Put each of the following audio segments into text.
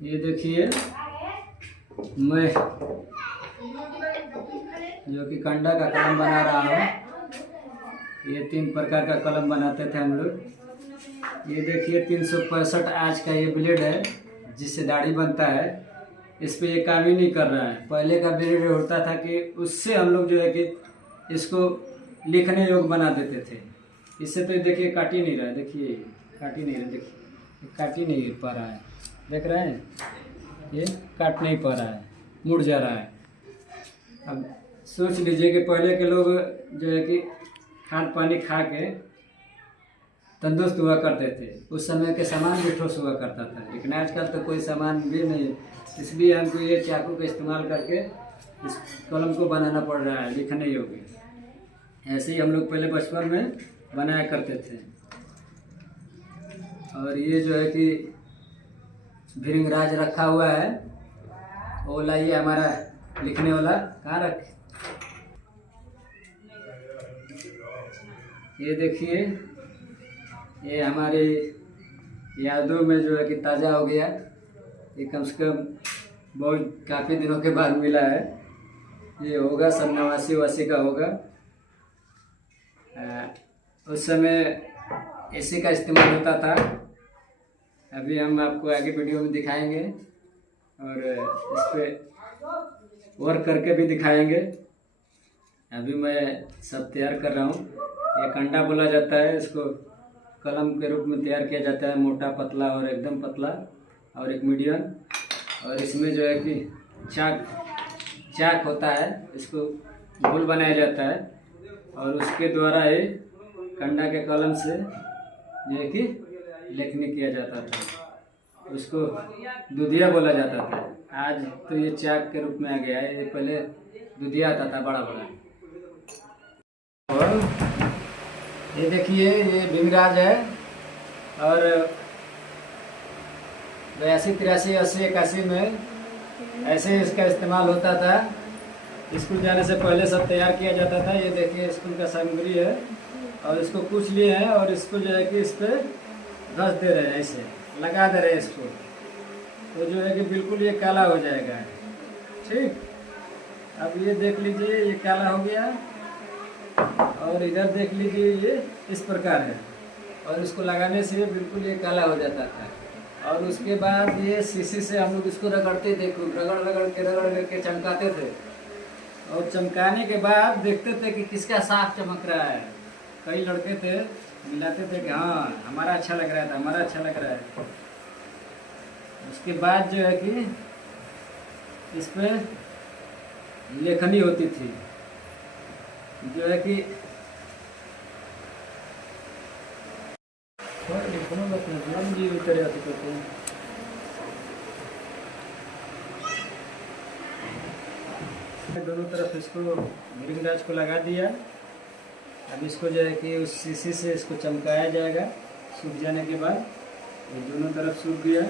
ये देखिए मैं जो कि कंडा का कलम बना रहा हूँ। ये 3 प्रकार का कलम बनाते थे हम लोग। ये देखिए 365 आज का ये ब्लेड है जिससे दाढ़ी बनता है। इस पे ये काम ही नहीं कर रहा है। पहले का ब्लेड होता था कि उससे हम लोग जो है कि इसको लिखने योग्य बना देते थे। इससे तो देखिए काट ही नहीं रहा है। देखिए काट ही नहीं रहा, देखिए काट ही नहीं पा रहा है। देख रहे हैं, ये काट नहीं पा रहा है, मुड़ जा रहा है। अब सोच लीजिए कि पहले के लोग जो है कि खाद पानी खा के तंदुरुस्त हुआ करते थे। उस समय के सामान भी ठोस हुआ करता था, लेकिन आजकल तो कोई सामान भी नहीं है। इसलिए हमको ये चाकू का इस्तेमाल करके इस कलम को बनाना पड़ रहा है लिखने योग्य। ऐसे ही हम लोग पहले बचपन में बनाया करते थे। और ये जो है कि भृंगराज रखा हुआ है, वो लाइए हमारा लिखने वाला कहाँ रखे। ये देखिए ये हमारे यादों में जो है कि ताज़ा हो गया। ये कम से कम बहुत काफ़ी दिनों के बाद मिला है। ये होगा 89-88 का होगा। उस समय एसी का इस्तेमाल होता था। अभी हम आपको आगे वीडियो में दिखाएंगे और इस पर वर्क करके भी दिखाएंगे। अभी मैं सब तैयार कर रहा हूँ। ये कंडा बोला जाता है, इसको कलम के रूप में तैयार किया जाता है। मोटा, पतला और एकदम पतला और एक मीडियम। और इसमें जो है कि चाक होता है, इसको गोल बनाया जाता है और उसके द्वारा ये कंडा के कलम से जो है कि लेखनी किया जाता था। उसको दुधिया बोला जाता था। आज तो ये चाक के रूप में आ गया है। ये पहले दुधिया आता था, बड़ा बड़ा। और ये देखिए ये भृंगराज है। और 82, 83, 80, 81 में ऐसे इसका इस्तेमाल होता था। स्कूल जाने से पहले सब तैयार किया जाता था। ये देखिए स्कूल का सामग्री है और इसको कुछ लिए हैं और इसको जो है कि इस पर घस दे रहे हैं, ऐसे लगा दे रहे हैं इसको। तो जो है कि बिल्कुल ये काला हो जाएगा। ठीक, अब ये देख लीजिए ये काला हो गया। और इधर देख लीजिए ये इस प्रकार है और इसको लगाने से बिल्कुल ये काला हो जाता था। और उसके बाद ये शीशी से हम लोग इसको रगड़ते थे, रगड़ करके चमकाते थे। और चमकाने के बाद देखते थे कि किसका साफ चमक रहा है। कई लड़के थे मिलाते थे कि हाँ हमारा अच्छा लग रहा था, हमारा अच्छा लग रहा है। उसके बाद जो है कि इस पर लेखनी होती थी, जो है कि जी उतर आती करते हैं। दोनों तरफ इसको भृंगराज को लगा दिया। अब इसको जो है कि उस शीशी से इसको चमकाया जाएगा। सूख जाने के बाद ये दोनों तरफ सूख गया।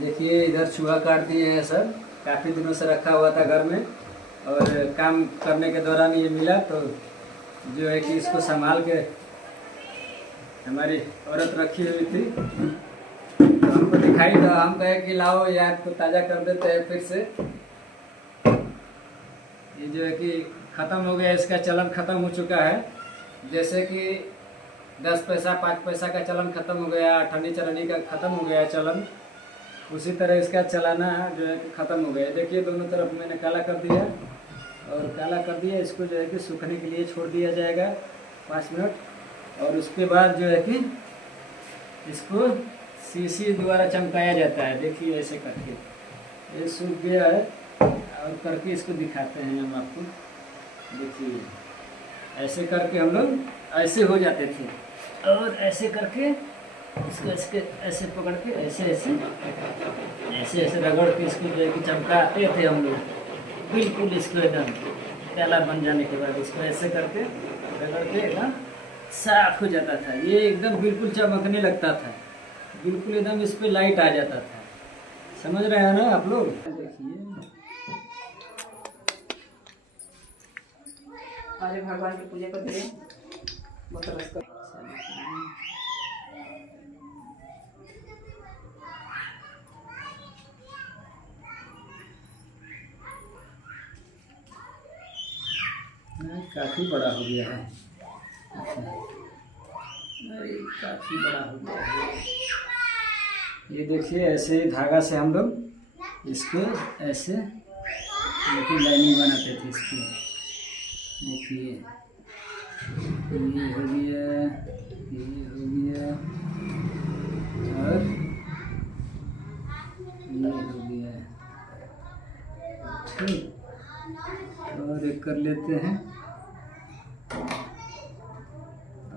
देखिए इधर चूहा काट दिए हैं सब। काफ़ी दिनों से रखा हुआ था घर में और काम करने के दौरान ये मिला, तो जो है कि इसको संभाल के हमारी औरत रखी हुई थी, तो हमको दिखाई, तो हम कहे कि लाओ याद को ताज़ा कर देते हैं फिर से। ये जो है कि ख़त्म हो गया, इसका चलन ख़त्म हो चुका है। जैसे कि 10 पैसा 5 पैसा का चलन ख़त्म हो गया, अठन्नी चरनी का ख़त्म हो गया चलन, उसी तरह इसका चलाना जो है कि ख़त्म हो गया। देखिए दोनों तरफ मैंने काला कर दिया और काला कर दिया। इसको जो है कि सूखने के लिए छोड़ दिया जाएगा 5 मिनट। और उसके बाद जो है कि इसको शीशी द्वारा चमकाया जाता है। देखिए ऐसे करके ये सूख गया है और करके इसको दिखाते हैं हम आपको। देखिए ऐसे करके हम लोग ऐसे हो जाते थे और ऐसे करके इसको ऐसे पकड़ के ऐसे रगड़ के इसको जो है कि चमकाते थे हम लोग। बिल्कुल इसको एकदम काला बन जाने के बाद इसको ऐसे करके रगड़ के एकदम साफ हो जाता था। ये एकदम बिल्कुल चमकने लगता था, बिल्कुल एकदम इस पे लाइट आ जाता था। समझ रहे हैं ना आप लोग? देखिए अरे भगवान की पूजा करते हैं बहुत रस कर। काफ़ी बड़ा हो गया है। अरे काफ़ी बड़ा हो गया है। ये देखिए ऐसे धागा से हम लोग इसको ऐसे लेकिन लाइनिंग बनाते थे इसकी। देखिए ये हो गया, ये हो गया और ये हो गया। ठीक, और एक कर लेते हैं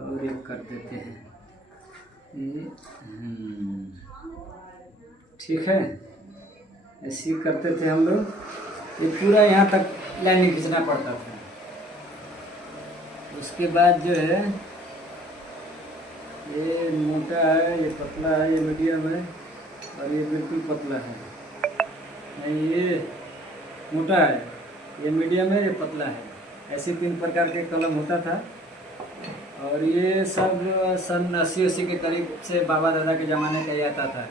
और एक कर देते हैं ये। ठीक है, ऐसे ही करते थे हम लोग। ये पूरा यहाँ तक लाइनिंग खींचना पड़ता था। उसके बाद जो है ये मोटा है, ये पतला है, ये मीडियम है और ये बिल्कुल पतला है। नहीं, ये मोटा है, ये मीडियम है, ये पतला है। ऐसे 3 प्रकार के कलम होता था। और ये सब सन 80 के करीब से बाबा दादा के ज़माने का ही आता था।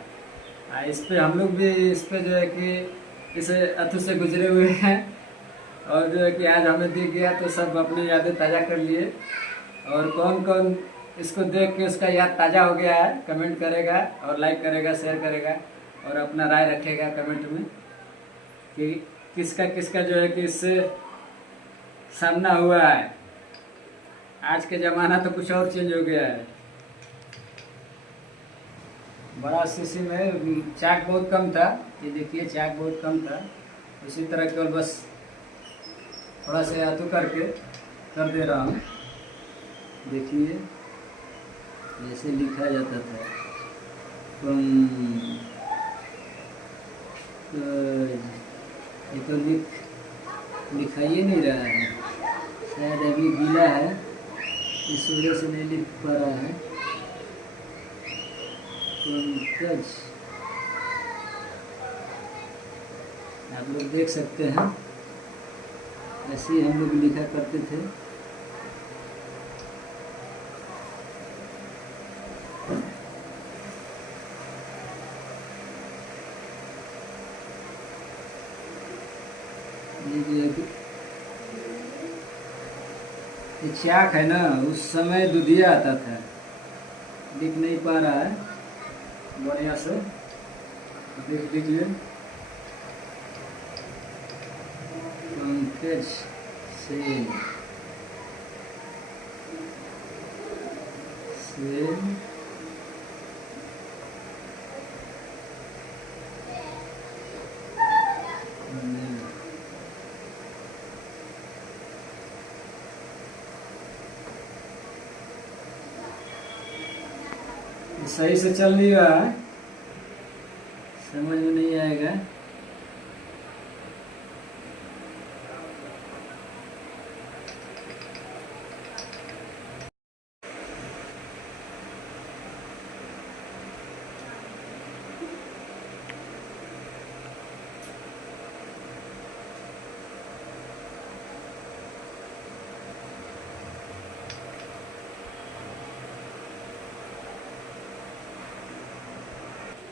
इस पे हम लोग भी इस पे जो है कि इसे अथु से गुजरे हुए हैं और जो है कि आज हमें दिख गया तो सब अपनी यादें ताज़ा कर लिए। और कौन कौन इसको देख के उसका याद ताज़ा हो गया है कमेंट करेगा और लाइक करेगा, शेयर करेगा और अपना राय रखेगा कमेंट में कि किसका किसका जो है कि इससे सामना हुआ है। आज के ज़माना तो कुछ और चेंज हो गया है। बड़ा शीशी में चाक बहुत कम था, ये देखिए चाक बहुत कम था। इसी तरह केवल बस थोड़ा सा यातु करके कर दे रहा हूँ। देखिए ऐसे लिखा जाता था ये तो लिखा ही नहीं रहा है, शायद अभी गीला है इस वजह से नहीं लिख पा रहा है। पंकज, आप लोग देख सकते हैं ऐसे ही हम लोग लिखा करते थे। ये चाक है ना, उस समय दुधिया आता था, दिख नहीं पा रहा है बढ़िया से, देख लीजिए। पंकज सेन सही से चल नहीं रहा है, समझ में नहीं आएगा।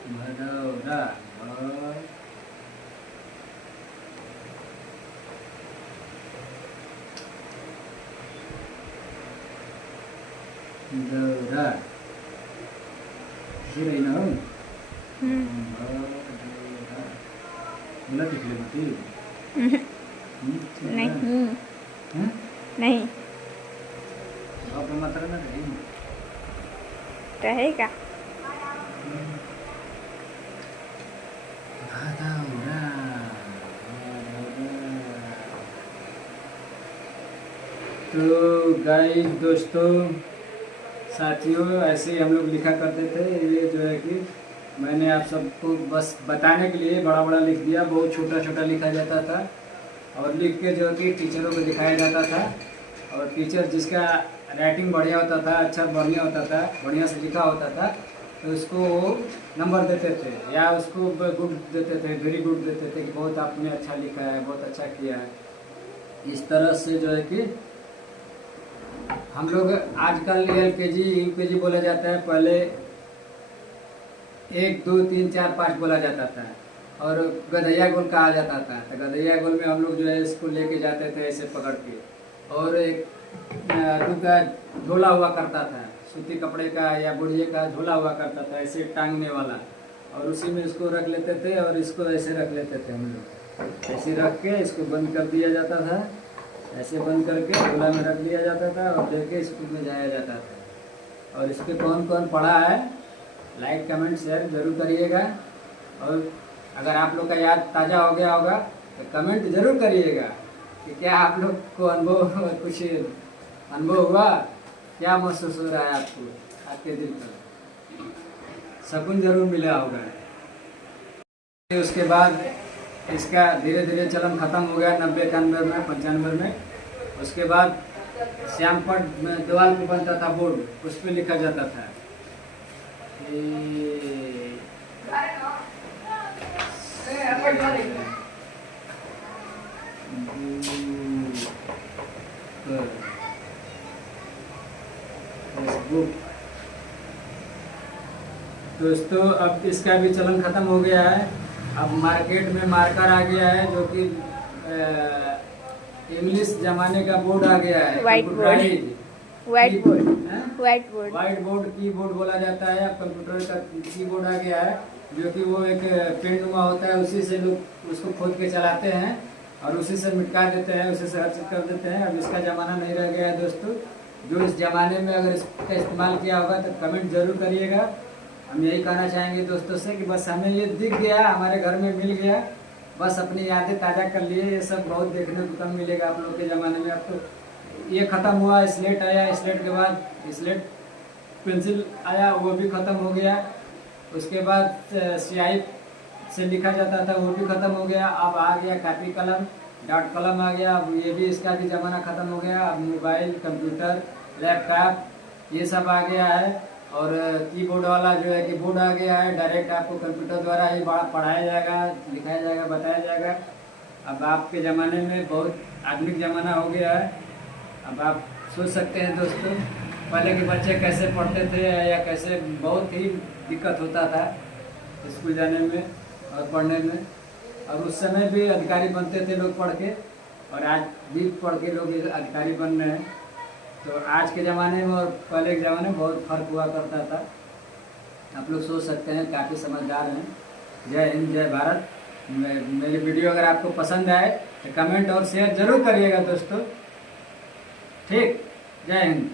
भदौरा और दौरा रही ना हो बोला दिख लेती नहीं नहीं आप मात्रा ना रही रहेगा। तो गाइस दोस्तों साथियों, ऐसे ही हम लोग लिखा करते थे। ये जो है कि मैंने आप सबको बस बताने के लिए बड़ा बड़ा लिख दिया, बहुत छोटा छोटा लिखा जाता था और लिख के जो है कि टीचरों को दिखाया जाता था। और टीचर जिसका राइटिंग बढ़िया होता था, अच्छा बढ़िया होता था, बढ़िया से लिखा होता था, तो उसको नंबर देते थे या उसको गुड देते थे, वेरी गुड देते थे कि बहुत आपने अच्छा लिखा है, बहुत अच्छा किया है। इस तरह से जो है कि हम लोग आजकल LKG UKG बोला जाता है, पहले 1 2 3 4 5 बोला जाता था और गधैया गोल कहा जाता था। तो गधैया गोल में हम लोग जो है इसको लेके जाते थे ऐसे पकड़ के, और एक का झोला हुआ करता था, सूती कपड़े का या बुढ़िए का झोला हुआ करता था ऐसे टांगने वाला, और उसी में इसको रख लेते थे और इसको ऐसे रख लेते थे हम लोग। ऐसे रख के इसको बंद कर दिया जाता था, ऐसे बंद करके झोला में रख दिया जाता था और लेके स्कूल में जाया जाता था। और इस पर कौन कौन पढ़ा है लाइक कमेंट शेयर जरूर करिएगा, और अगर आप लोग का याद ताज़ा हो गया होगा तो कमेंट जरूर करिएगा कि क्या आप लोग को अनुभव कुछ अनुभव हुआ, क्या महसूस हो रहा है आपको, आपके दिल पर सुकून जरूर मिला होगा। उसके बाद इसका धीरे धीरे चलन खत्म हो गया 90 91 में 95 में। उसके बाद श्यामपट में दीवार पे बनता था बोर्ड, उस पर लिखा जाता था फेसबुक। दोस्तों अब इसका भी चलन खत्म हो गया है, अब मार्केट में मार्कर आ गया है जो कि इंग्लिश जमाने का बोर्ड आ गया है, व्हाइट बोर्ड कीबोर्ड बोला जाता है। अब कंप्यूटर का कीबोर्ड आ गया है जो कि वो एक पेन नुमा होता है, उसी से लोग उसको खोद के चलाते हैं और उसी से मिटका देते हैं, उसी से हर चीज कर देते हैं। अब इसका ज़माना नहीं रह गया है दोस्तों। जो इस ज़माने में अगर इसका इस्तेमाल किया होगा तो कमेंट जरूर करिएगा। हम यही कहना चाहेंगे दोस्तों से कि बस हमें ये दिख गया, हमारे घर में मिल गया, बस अपनी यादें ताज़ा कर लिए। ये सब बहुत देखने को कम मिलेगा आप लोग के ज़माने में। अब तो ये ख़त्म हुआ, स्लेट आया, स्लेट के बाद स्लेट पेंसिल आया, वो भी ख़त्म हो गया। उसके बाद स्याही से लिखा जाता था, वो भी ख़त्म हो गया। अब आ गया कॉपी कलम, डॉट कलम आ गया, अब ये भी इसका भी ज़माना ख़त्म हो गया। अब मोबाइल, कंप्यूटर, लैपटॉप ये सब आ गया है। और कीबोर्ड वाला जो है कीबोर्ड आ गया है, डायरेक्ट आपको कंप्यूटर द्वारा ही पढ़ाया जाएगा, लिखाया जाएगा, बताया जाएगा। अब आपके ज़माने में बहुत आधुनिक ज़माना हो गया है। अब आप सोच सकते हैं दोस्तों पहले के बच्चे कैसे पढ़ते थे या कैसे बहुत ही दिक्कत होता था स्कूल जाने में और पढ़ने में। और उस समय भी अधिकारी बनते थे लोग पढ़ के, और आज भी पढ़ के लोग अधिकारी बन रहे हैं। तो आज के ज़माने में और पहले के ज़माने में बहुत फर्क हुआ करता था। आप लोग सोच सकते हैं, काफ़ी समझदार हैं। जय हिंद, जय भारत। मेरी वीडियो अगर आपको पसंद आए तो कमेंट और शेयर जरूर करिएगा दोस्तों। ठीक, जय हिंद।